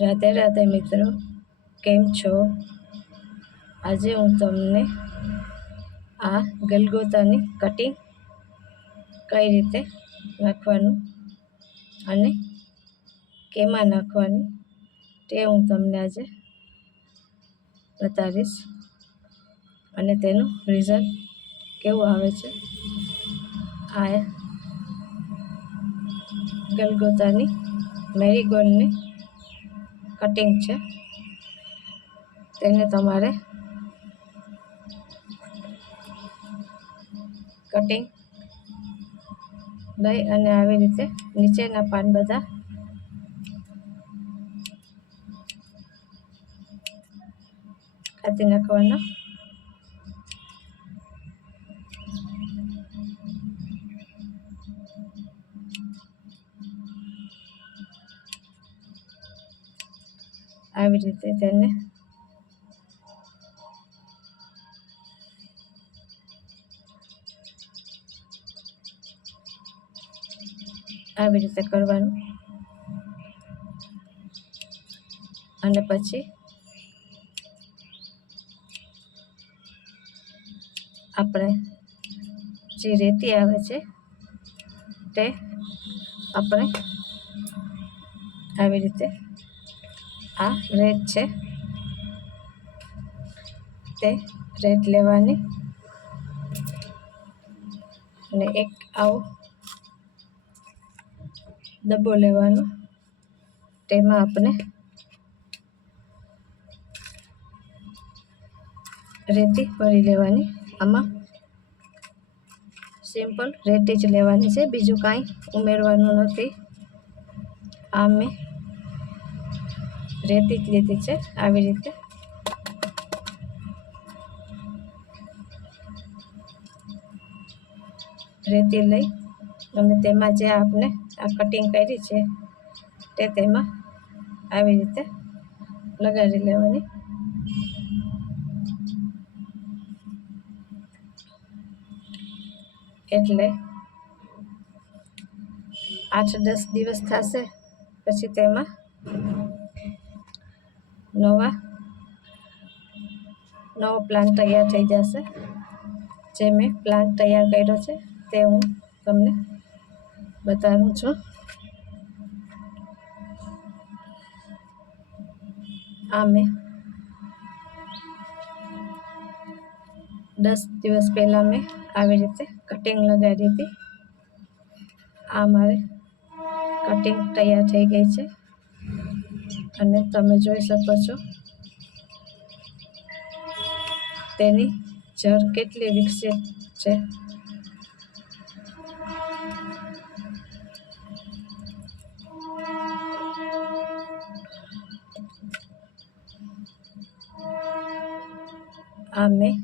રાધે રાધે મિત્રો, કેમ છો? આજે હું તમને આ ગલગોટાની કટિંગ કઈ રીતે નાખવાનું અને કેમાં નાખવાની તે હું તમને આજે બતાવીશ અને તેનું રિઝલ્ટ કેવું આવે છે. આ ગલગોટાની મેરીગોલ્ડની કટિંગ છે. તેને તમારે કટિંગ લઈ અને આવી રીતે નીચેના પાન બધા કાઢી નાખવાના. આવી રીતે તેને આવી રીતે કરવાનું અને પછી આપણે જે રેતી આવે છે તે આપણે આવી રીતે આ રેત છે તે રેત લેવાની અને એક આવો ડબ્બો લેવાનો. તેમાં આપણે રેતી ભરી લેવાની. આમાં સિમ્પલ રેતી જ લેવાની છે, બીજું કાંઈ ઉમેરવાનું નથી. આ મેં રેતી જ લીધી છે. આવી રીતે રેતી લઈ અને તેમાં જે આપણે આ કટિંગ કરી છે તે તેમાં આવી રીતે લગાડી લેવાની. એટલે 8-10 દિવસ થશે પછી તેમાં નવો પ્લાન્ટ તૈયાર થઈ જશે. જે મેં પ્લાન્ટ તૈયાર કર્યો છે તે હું તમને બતાવું છું. આ મેં 10 દિવસ પહેલાં મેં આવી રીતે કટિંગ લગાડી હતી. આ મારે કટિંગ તૈયાર થઈ ગઈ છે અને તમે જોઈ શકો છો તેની જળ કેટલી વિકસિત છે. આ મેં